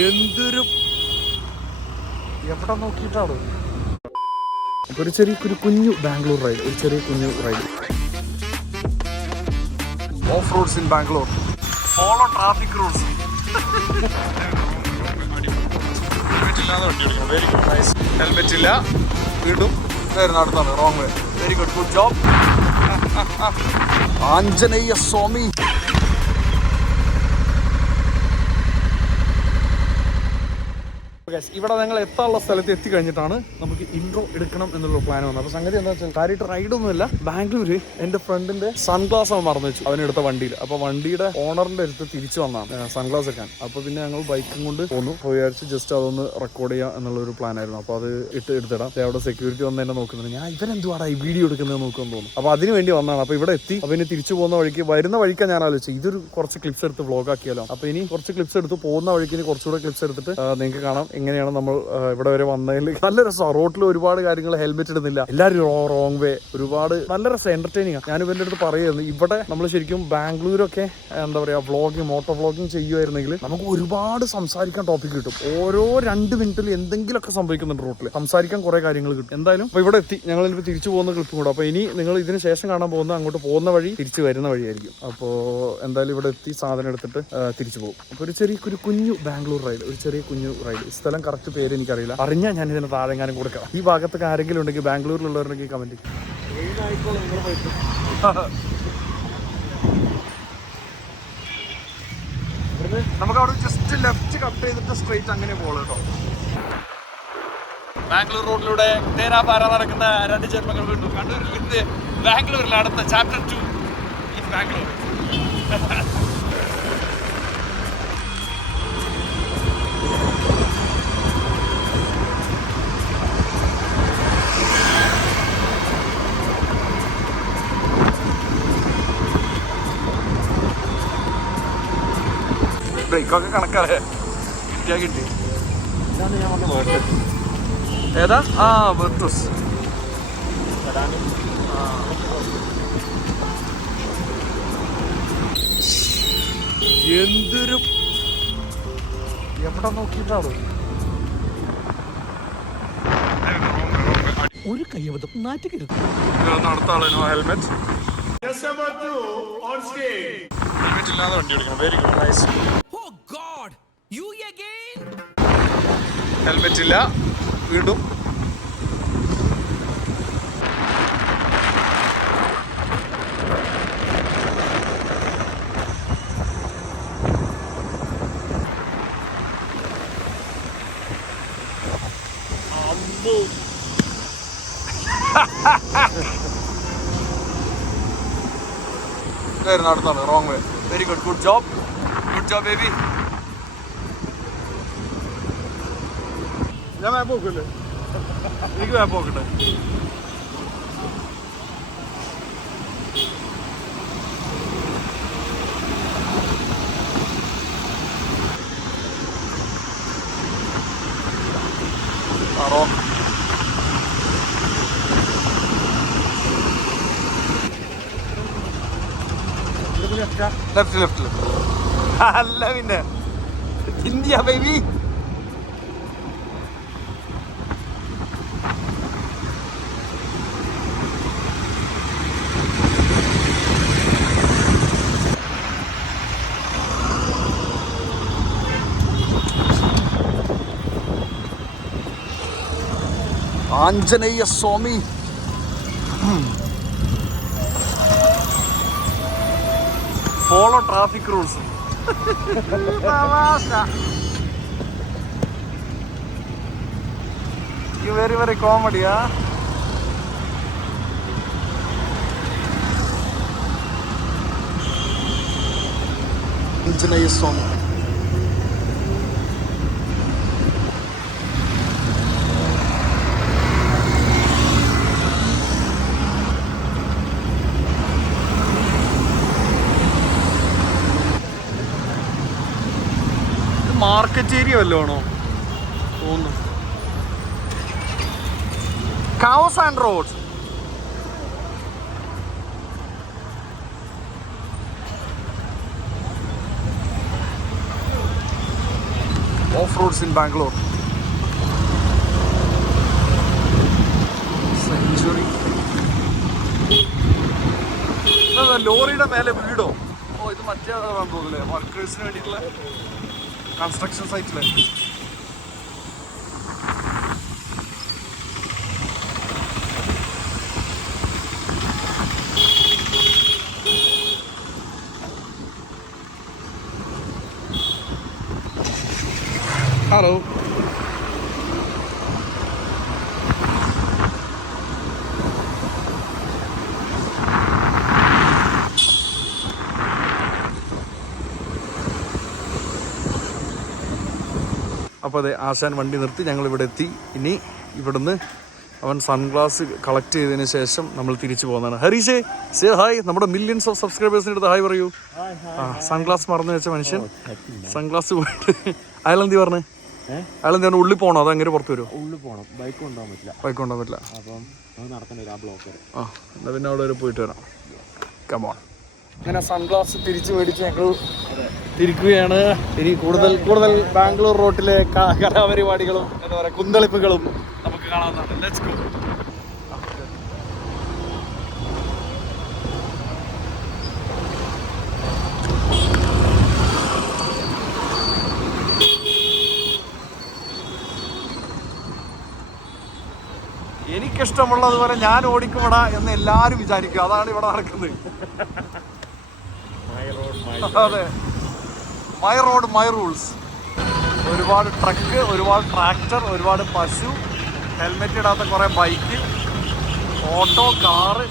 എന്തൊരു എവിടെ നോക്കിയിട്ടാണ് ഒരു ചെറിയ കുഞ്ഞു ബാംഗ്ലൂർ റൈഡ്, ഒരു ചെറിയ കുഞ്ഞു ride. Off roads in Bangalore, follow traffic rules. Helmet ഇല്ല, വീണ്ടും അടുത്താണ് wrong way. Very good, good job Anjaneya Swami. ഇവിടെ ഞങ്ങൾ എത്താനുള്ള സ്ഥലത്ത് എത്തിക്കഴിഞ്ഞിട്ടാണ് നമുക്ക് ഇൻട്രോ എടുക്കണം എന്നുള്ള പ്ലാൻ വന്നത്. അപ്പോൾ സംഗതി എന്താ വെച്ചാൽ കാര്യമായിട്ട് റൈഡൊന്നുമില്ല. ബാംഗ്ലൂര് എൻ്റെ ഫ്രണ്ടിന്റെ സൺഗ്ലാസ് അവൻ മറന്നു വെച്ചു അവനെടുത്ത വണ്ടിയിൽ. അപ്പോൾ വണ്ടിയുടെ ഓണറിന്റെ അടുത്ത് തിരിച്ചു വന്നാണ് സൺഗ്ലാസ് വെക്കാൻ. അപ്പോൾ പിന്നെ ഞങ്ങൾ ബൈക്കും കൊണ്ട് പോന്നു. വിചാരിച്ച് ജസ്റ്റ് അതൊന്ന് റെക്കോർഡ് ചെയ്യുക എന്നുള്ളൊരു പ്ലാൻ ആയിരുന്നു. അപ്പോൾ അത് എടുത്തിടാം. അവിടെ സെക്യൂരിറ്റി വന്ന് എന്നെ നോക്കുന്നുണ്ട്. ഞാൻ ഇവരെന്തുവാടാ ഈ വീഡിയോ എടുക്കുന്നത് നോക്കുമെന്ന് തോന്നുന്നു. അപ്പോൾ അതിന് വേണ്ടി വന്നതാണ്. അപ്പോൾ ഇവിടെ എത്തി. അപ്പോൾ ഇനി തിരിച്ചു പോകുന്ന വഴിക്ക് വരുന്ന വഴിക്കാൻ ഞാൻ ആലോചിച്ചു ഇതൊരു കുറച്ച് ക്ലിപ്സ് എടുത്ത് വ്ളോഗ് ആക്കിയാലോ. അപ്പോൾ ഇനി കുറച്ച് ക്ലിപ്സ് എടുത്ത് പോകുന്ന വഴിക്ക് ഇനി കുറച്ചുകൂടെ ക്ലിപ്സ് എടുത്തിട്ട് നിങ്ങൾക്ക് കാണാം എങ്ങനെയാണ് നമ്മൾ ഇവിടെ വരെ വന്നതിൽ. നല്ല രസമാണ്. റോഡിൽ ഒരുപാട് കാര്യങ്ങൾ ഹെൽമെറ്റ് ഇടുന്നില്ല, എല്ലാവരും റോങ് വേ, ഒരുപാട് നല്ല രസം, എന്റർടൈനിങ് ആണ്. ഞാൻ ഇവന്റെ അടുത്ത് പറയുന്നത് ഇവിടെ നമ്മൾ ശരിക്കും ബാംഗ്ലൂരൊക്കെ എന്താ പറയാ വ്ളോഗിങ്, മോട്ടോ വ്ളോഗിങ് ചെയ്യുമായിരുന്നെങ്കിൽ നമുക്ക് ഒരുപാട് സംസാരിക്കാൻ ടോപ്പിക് കിട്ടും. ഓരോ 2 മിനിറ്റിൽ എന്തെങ്കിലുമൊക്കെ സംഭവിക്കുന്നുണ്ട് റോട്ടിൽ, സംസാരിക്കാൻ കുറെ കാര്യങ്ങൾ കിട്ടും. എന്തായാലും അപ്പോൾ ഇവിടെ എത്തി. ഞങ്ങൾ ഇനിയിപ്പോൾ തിരിച്ചു പോകുന്ന ക്ലിപ്പും കൂടെ. അപ്പോൾ ഇനി നിങ്ങൾ ഇതിന് ശേഷം കാണാൻ പോകുന്ന അങ്ങോട്ട് പോകുന്ന വഴി തിരിച്ചു വരുന്ന വഴിയായിരിക്കും. അപ്പോൾ എന്തായാലും ഇവിടെ എത്തി സാധനം എടുത്തിട്ട് തിരിച്ചു പോകും. അപ്പോൾ ഒരു ചെറിയ കുഞ്ഞു ബാംഗ്ലൂർ റൈഡ്, ഒരു ചെറിയ കുഞ്ഞു റൈഡ്. സ്ഥലം കറക്റ്റ് പേര് എനിക്കറിയില്ല, അറിഞ്ഞാൽ ഞാൻ ഇതിന് താഴെങ്ങാനും കൊടുക്കാം. ഈ ഭാഗത്തൊക്കെ ആരെങ്കിലും ഉണ്ടെങ്കിൽ ബാംഗ്ലൂരിലുള്ളവരുണ്ടെങ്കിൽ കമന്റ്. നമുക്ക് അവിടെ ജസ്റ്റ് ലെഫ്റ്റ് കട്ട് ചെയ്തിട്ട് സ്ട്രെയിറ്റ് അങ്ങനെ പോകണം കേട്ടോ. ബാംഗ്ലൂർ റോഡിലൂടെ തേരാപാര നടക്കുന്ന 2 ജന്മങ്ങൾ വീണ്ടും. കണ്ണൂരിൽ നിന്ന് ബാംഗ്ലൂരിൽ അടുത്ത ചാപ്റ്റർ 2 ഇൻ ബാംഗ്ലൂർ. ബ്രേക്കൊക്കെ കണക്കാണ്, കിട്ടി. ഏതാ? ആ വെർട്ടൂസ്. എന്തൊരു എവിടെ നോക്കിയിട്ടാണ് ഒരു കയ്യബദ്ധം നാറ്റുകരുത്. അടുത്ത ആളോ ഹെൽമെറ്റ് ഇല്ലാതെ വണ്ടി ഓടിക്കണം. Very good, nice. ഹെൽമെറ്റ് ഇല്ല, വീണ്ടും അടുത്താണ് wrong way. Very good, good job, good job baby. ഞാൻ മാപ്പ് നോക്കല്ലേ, എനിക്ക് മാപ്പ് നോക്കട്ടെ. റോങ്. ലെഫ്റ്റ് ലെഫ്റ്റ് അല്ല പിന്നെ India baby. Anjaneya Swami. Follow traffic rules. You very very comedy, huh? Anjaneyya Swami. Market area വല്ലതാണോ തോന്നുന്നു. Cows and roads. Off roads in Bangalore. Century. ലോറിയുടെ മേലെ വീടോ? ഓ, ഇത് മറ്റേ തോന്നില്ലേ, വർക്കേഴ്സിന് വേണ്ടിയിട്ടുള്ള കൺസ്ട്രക്ഷൻ സൈറ്റില്. ഹലോ. അപ്പോൾ അതെ, ആശാൻ വണ്ടി നിർത്തി, ഞങ്ങൾ ഇവിടെ എത്തി. ഇനി ഇവിടുന്ന് അവൻ സൺഗ്ലാസ് കളക്ട് ചെയ്തതിന് ശേഷം നമ്മൾ തിരിച്ചു പോകുന്നതാണ്. ഹരീഷേ, സേ ഹായ്. നമ്മുടെ മില്യൺസ് ഓഫ് സബ്സ്ക്രൈബേഴ്സിൻ്റെ അടുത്ത് ഹായ് പറയൂ. സൺഗ്ലാസ് മറന്നു വെച്ച മനുഷ്യൻ സൺഗ്ലാസ് പോയിട്ട് അയാളെന്തി പറഞ്ഞു? അയാളെന്തി പറഞ്ഞു ഉള്ളിൽ പോകണോ അതോ അങ്ങനെ പുറത്ത് വരുമോ? ഉള്ളിൽ പോകണം, ബൈക്ക് കൊണ്ടുപോകാൻ പറ്റില്ല. ബൈക്ക് കൊണ്ടുപോകാൻ പറ്റില്ല. അപ്പം നടക്കണ്ട ആ ബ്ലോക്ക്. എന്നാൽ പിന്നെ അവിടെ വരെ പോയിട്ട് വരാം. കമോൺ. ഇങ്ങനെ സൺഗ്ലാസ് തിരിച്ചു മേടിച്ച് ഞങ്ങൾ തിരിക്കുകയാണ്. ഇനി കൂടുതൽ ബാംഗ്ലൂർ റോട്ടിലെ കലാപരിപാടികളും എന്താ പറയുക കുന്തളിപ്പുകളും നമുക്ക് കാണാവുന്നതാണ്. Let's go. എനിക്കിഷ്ടമുള്ളതുപോലെ ഞാൻ ഓടിക്കുമടാ എന്ന് എല്ലാവരും വിചാരിക്കും. അതാണ് ഇവിടെ നടക്കുന്നത്. അതെ, മൈ റോഡ് മൈ റൂൾസ്. ഒരുപാട് ട്രക്ക്, ഒരുപാട് ട്രാക്ടർ, ഒരുപാട് പശു, ഹെൽമെറ്റ് ഇടാത്ത കുറേ ബൈക്ക്, ഓട്ടോ, കാറ്.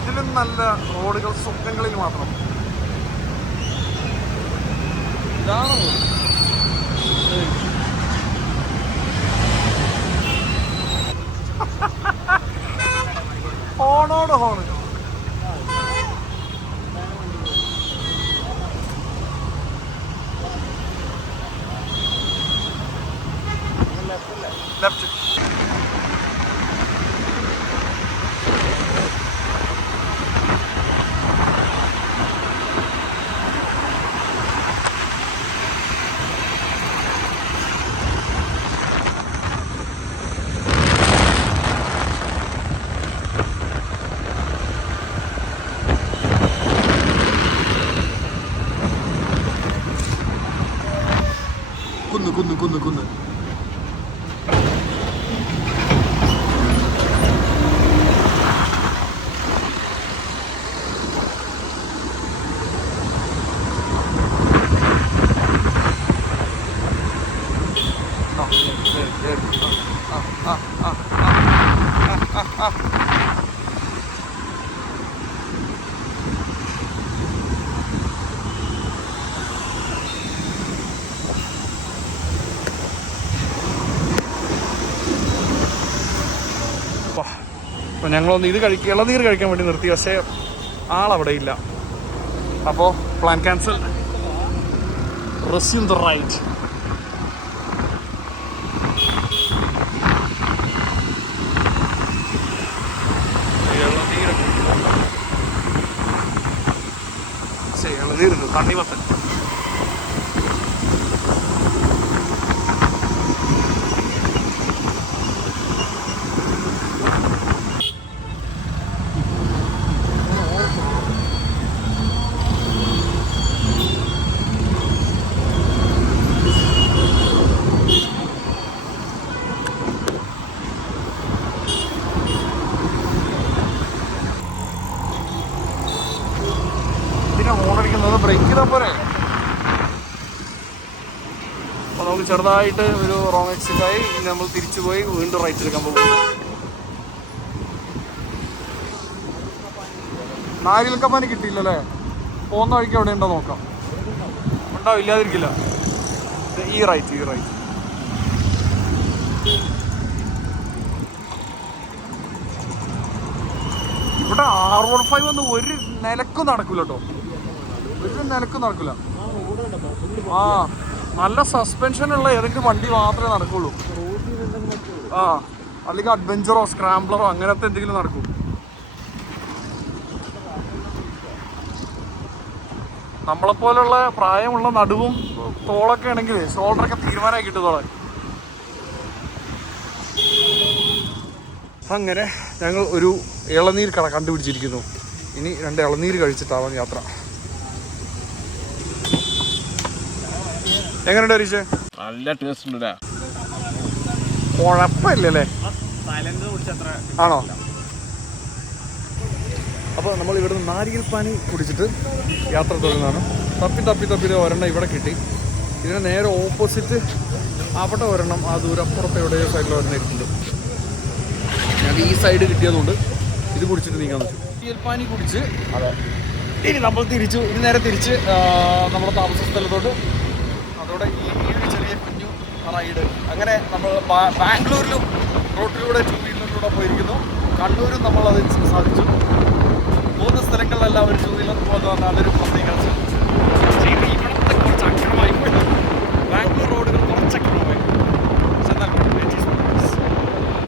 ഇതിലും നല്ല റോഡുകൾ സ്വപ്നങ്ങളിൽ മാത്രം. ഇതാണ് ഹോണോട് ഹോണ്. ലെഫ്റ്റ്. കുന്ന്. അപ്പോൾ ഞങ്ങളൊന്ന് ഇളനീർ കഴിക്കാൻ വേണ്ടി നിർത്തി. പക്ഷേ ആളവിടെ ഇല്ല. അപ്പോൾ plan cancel. Resume the ride. ഇളനീരുണ്ട്, തണ്ണിമത്തൻ. ബ്രേക്ക് ചെയ്താൽ പോരെ. അപ്പോൾ നമുക്ക് ചെറുതായിട്ട് ഒരു റോങ് എക്സിറ്റ് ആയി. ഇനി നമ്മൾ തിരിച്ചു പോയി വീണ്ടും റൈറ്റ് എടുക്കാൻ പോകും. നാരിയൽക്കപ്പാനി കിട്ടിയില്ലല്ലേ? പോകുന്ന വഴിക്ക് എവിടെ ഉണ്ടോ നോക്കാം. ഉണ്ടാവും, ഇല്ലാതിരിക്കില്ല. ഈ റൈറ്റ്. ഇവിടെ R15 ഒന്നും ഒരു നിലക്കും നടക്കൂല കേട്ടോ. ഒരു നിലക്കും നടക്കില്ല. നല്ല സസ്പെൻഷനുള്ള ഏതെങ്കിലും വണ്ടി മാത്രമേ നടക്കുള്ളൂ. അല്ലെങ്കിൽ അഡ്വഞ്ചറോ സ്ക്രാംബ്ലറോ അങ്ങനത്തെ എന്തെങ്കിലും നടക്കും. നമ്മളെപ്പോലുള്ള പ്രായമുള്ള നടുവും തോളൊക്കെ ആണെങ്കിൽ ഷോൾഡറൊക്കെ തീരുമാനമായി കിട്ടുന്നതോടെ. അങ്ങനെ ഞങ്ങൾ ഒരു ഇളനീർ കട കണ്ടുപിടിച്ചിരിക്കുന്നു. ഇനി 2 ഇളനീര് കഴിച്ചിട്ടാവാം യാത്ര. എങ്ങനെയുണ്ട് ഹരീഷ്? നല്ല ടേസ്റ്റ് ഉണ്ട്. കുഴപ്പമില്ലല്ലേ? ആണോ? അപ്പോൾ നമ്മൾ ഇവിടുന്ന് നാരിയൽ പാനി കുടിച്ചിട്ട് യാത്ര തുടങ്ങുന്നതാണ്. തപ്പി ഒരെണ്ണം ഇവിടെ കിട്ടി. ഇതിന് നേരെ ഓപ്പോസിറ്റ് അവിടെ ഒരെണ്ണം, ആ ദൂരപ്പുറത്ത് എവിടെയോ സൈഡിൽ ഒരെണ്ണം ഇരിക്കുന്നുണ്ട്. ഞങ്ങൾക്ക് ഈ സൈഡ് കിട്ടിയതുകൊണ്ട് ഇത് കുടിച്ചിട്ട് നീങ്ങാൻ പറ്റും. നാരിയൽ പാനി കുടിച്ച് അതെ. ഇനി നമ്മൾ ഇനി നേരെ തിരിച്ച് നമ്മുടെ താമസ സ്ഥലത്തോട്ട്. അതോടെ ഈ ഒരു ചെറിയ കുഞ്ഞു റൈഡ് അങ്ങനെ നമ്മൾ ബാംഗ്ലൂരിലും റോട്ടിലൂടെ 2 വീലറിലൂടെ പോയിരിക്കുന്നു. കണ്ണൂരും നമ്മളത് സാധിച്ചു. 3 സ്ഥലങ്ങളിലെല്ലാം ഒരു 2 വീലർ പോകുന്ന അതൊരു പ്രത്യേക